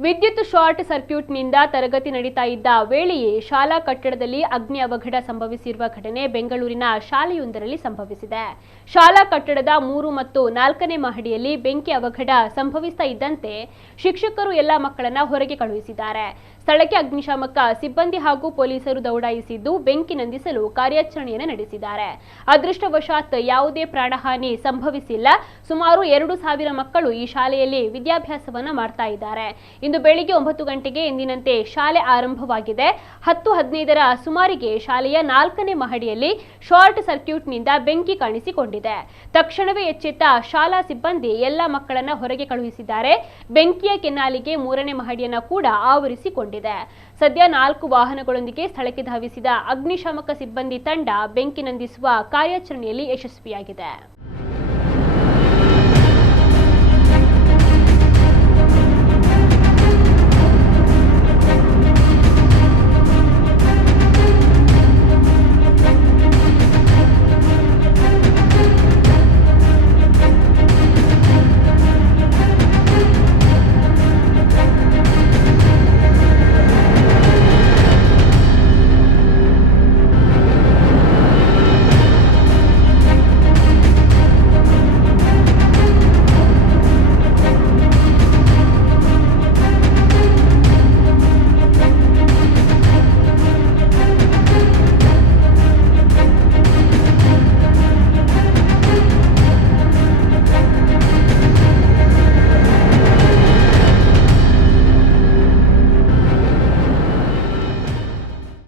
ವಿದ್ಯುತ್ ಶಾರ್ಟ್ ಸರ್ಕ್ಯೂಟ್ನಿಂದ ತರಗತಿ ನಡೀತಾ ಇದ್ದ ವೇಳೆಯೇ ಶಾಲಾ ಕಟ್ಟಡದಲ್ಲಿ ಅಗ್ನಿ ಅವಘಡ ಸಂಭವಿಸಿರುವ ಘಟನೆ ಬೆಂಗಳೂರಿನ ಶಾಲೆಯೊಂದರಲ್ಲಿ ಸಂಭವಿಸಿದೆ. ಶಾಲಾ ಕಟ್ಟಡದ 3 ಮತ್ತು 4ನೇ ಮಹಡಿಯಲ್ಲಿ ಬೆಂಕಿ ಅವಘಡ ಸಂಭವಿಸ್ತಾ ಇದ್ದಂತೆ ಶಿಕ್ಷಕರು ಎಲ್ಲ ಮಕ್ಕಳನ್ನ ಹೊರಗೆ ಕಳುಹಿಸಿದ್ದಾರೆ. ಸ್ಥಳಕ್ಕೆ ಅಗ್ನಿಶಾಮಕ ಸಿಬ್ಬಂದಿ ಹಾಗೂ ಪೊಲೀಸರು ದೌಡಾಯಿಸಿದ್ದು ಬೆಂಕಿ ನಂದಿಸಲು ಕಾರ್ಯಾಚರಣೆಯನ್ನು ನಡೆಸಿದ್ದಾರೆ. ಅದೃಷ್ಟವಶಾತ್ ಯಾವುದೇ ಪ್ರಾಣಹಾನಿ ಸಂಭವಿಸಿಲ್ಲ. ಸುಮಾರು 2,000 ಮಕ್ಕಳು ಈ ಶಾಲೆಯಲ್ಲಿ ವಿದ್ಯಾಭ್ಯಾಸವನ್ನ ಮಾಡ್ತಾ ಇದ್ದಾರೆ. ಇಂದು ಬೆಳಿಗ್ಗೆ 9 ಗಂಟೆಗೆ ಎಂದಿನಂತೆ ಶಾಲೆ ಆರಂಭವಾಗಿದೆ. 10:15ರ ಸುಮಾರಿಗೆ ಶಾಲೆಯ 4ನೇ ಮಹಡಿಯಲ್ಲಿ ಶಾರ್ಟ್ ಸರ್ಕ್ಯೂಟ್ನಿಂದ ಬೆಂಕಿ ಕಾಣಿಸಿಕೊಂಡಿದೆ. ತಕ್ಷಣವೇ ಎಚ್ಚೆತ್ತ ಶಾಲಾ ಸಿಬ್ಬಂದಿ ಎಲ್ಲ ಮಕ್ಕಳನ್ನ ಹೊರಗೆ ಕಳುಹಿಸಿದ್ದಾರೆ. ಬೆಂಕಿಯ ಕೆನ್ನಾಲಿಗೆ 3ನೇ ಮಹಡಿಯನ್ನ ಕೂಡ ಆವರಿಸಿಕೊಂಡಿದೆ. ಸದ್ಯ 4 ವಾಹನಗಳೊಂದಿಗೆ ಸ್ಥಳಕ್ಕೆ ಧಾವಿಸಿದ ಅಗ್ನಿಶಾಮಕ ಸಿಬ್ಬಂದಿ ತಂಡ ಬೆಂಕಿ ನಂದಿಸುವ ಕಾರ್ಯಾಚರಣೆಯಲ್ಲಿ ಯಶಸ್ವಿಯಾಗಿದೆ.